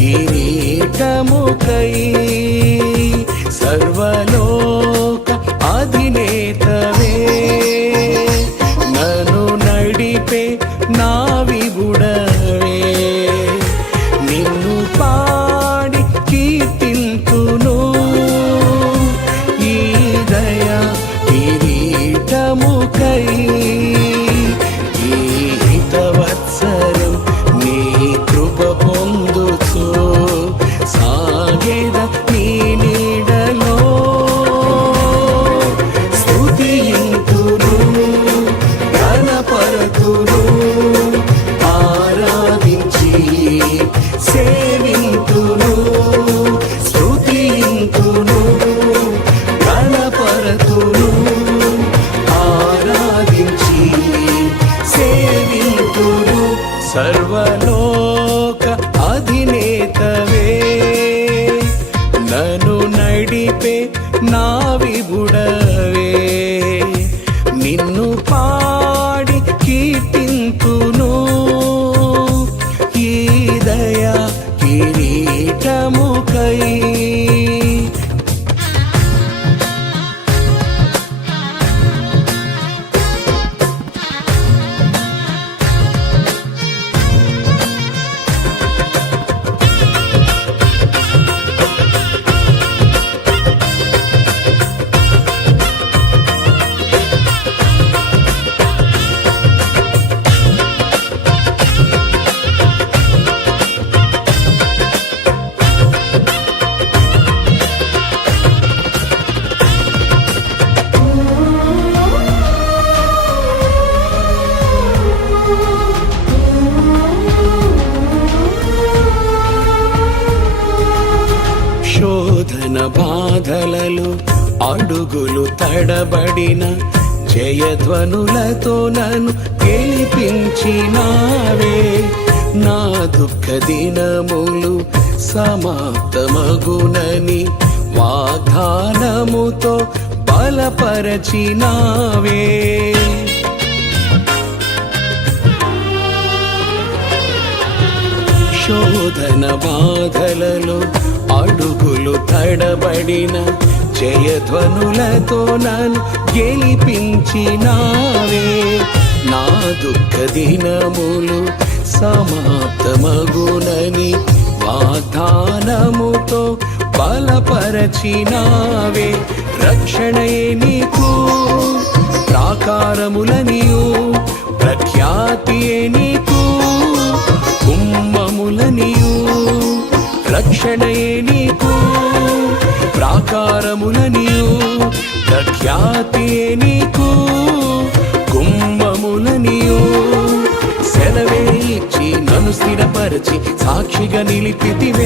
కిరీటముకై సర్వలోక అధినేతవే. నను నడిపే నా విబుడవే. నిన్ను పాడి కీర్తింతును ఈ దయా కిరీటముకై అడుగులు తడబడిన జయధ్వనులతో నన్ను గెలిపించినావే. నా దుఃఖ దినములు సమాప్తమగునని వాగ్దానముతో బలపరచినావే. శోధన బాధలలో అడుగులు తడబడిన జయధ్వనులతో నన్ను గెలిపించినావే. నా దుఃఖ దినములు సమాప్తమగునని వాగ్దానముతో బలపరచినావే. రక్షణయే నీకు ప్రాకారములనియు ప్రఖ్యాతియే నీకు. కుమ్మములనియు రక్షణయే నీకు ప్రాకారములనియు. ప్రఖ్యాతియే నీకు కుంభములనియు. సెలవే ఇచ్చి నన్ను స్థిరపరచి సాక్షిగా నిలిపితివే.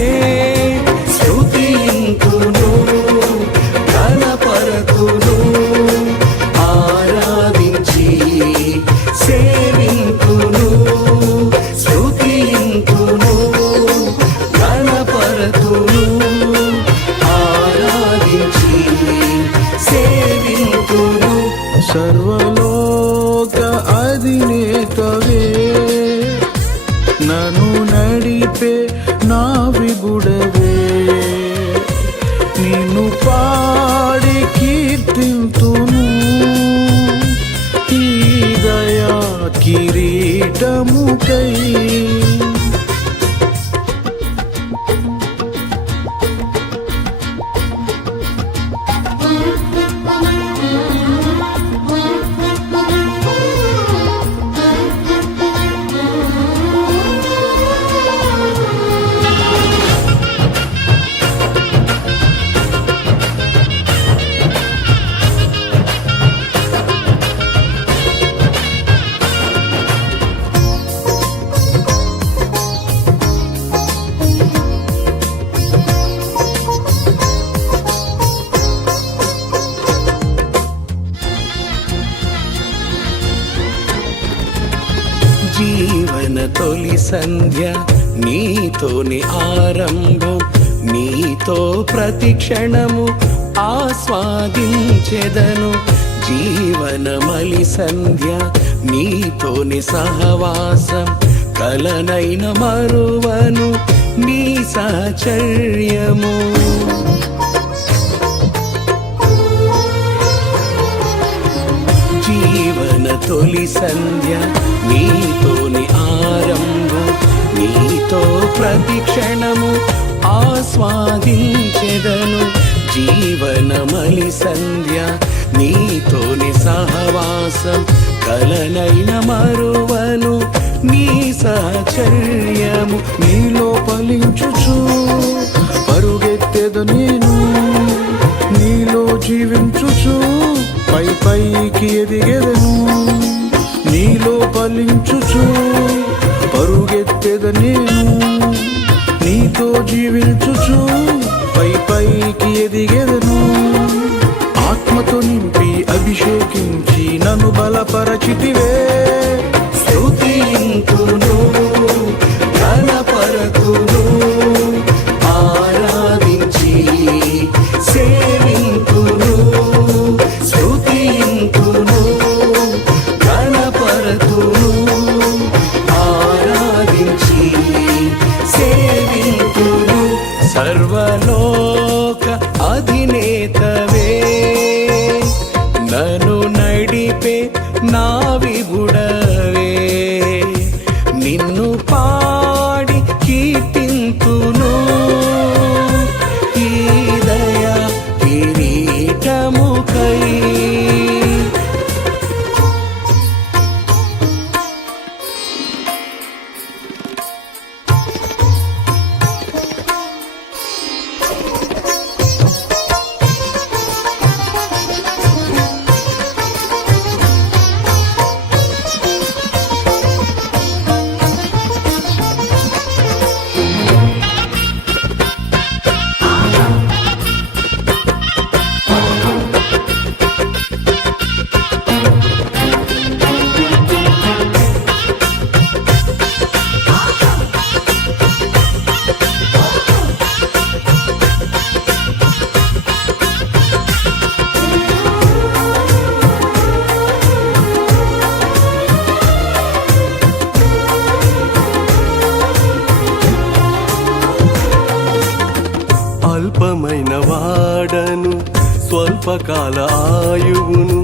కిరీటముకై జీవన తొలి సంధ్య నీతోని ఆరంభం. నీతో ప్రతి క్షణము ఆస్వాదించెదను. జీవనమలి సంధ్య నీతోని సహవాసం. కలనైన మరువను నీ సాచర్యము. తొలి సంధ్య నీతోని ఆరంభం నీతో ప్రతి క్షణము ఆస్వాదించెదను. జీవనమలి సంధ్య నీతోని సహవాసం కలనైన మరువను నీ సహచర్యము నీలో పలించుచు పరుగెత్తెదు నేను నీలో జీవించుచు పై పైకి ఎదిగెదను. ఫలించుచు పరుగెత్తెద నేను. నీతో జీవించుచు పై పైకి ఎదిగెదను. ఆత్మతో నింపి అభిషేకించి నన్ను బలపరచితివే. స్తుతింతును అల్పమైన వాడను స్వల్పకాల ఆయువును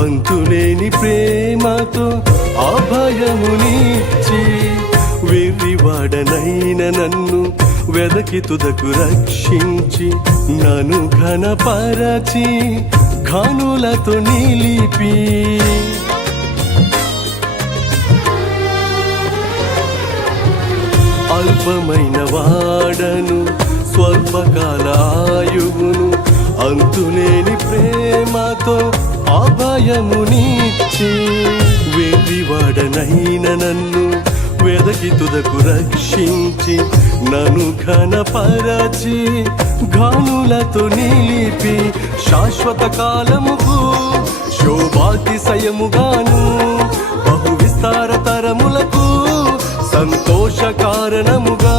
అంతులేని ప్రేమతో అభయమునిచ్చి వెర్రివాడనైన నన్ను వెదకి తుదకు రక్షించి నన్ను ఘనపరచి ఘనులతో నిలిపి. అల్పమైన వాడను స్వల్పకాల ఆయువును అంతులేని ప్రేమతో అభయమునిచ్చి వెర్రివాడనైన నన్ను వెదకి తుదకు రక్షించి నన్ను ఘనపరచి ఘనులతో నిలిపి శాశ్వత కాలముకు శోభాతిశయముగాను బహు విస్తార తరములకు సంతోష కారణముగా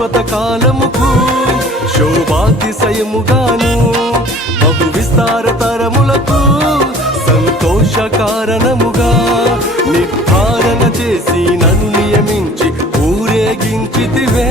శాశ్వత కాలముకు శోభాతిశయముగాను బహు విస్తార తరములకు సంతోష కారణముగా నిర్ధారణ చేసి నన్ను నియమించి ఊరేగించితివే.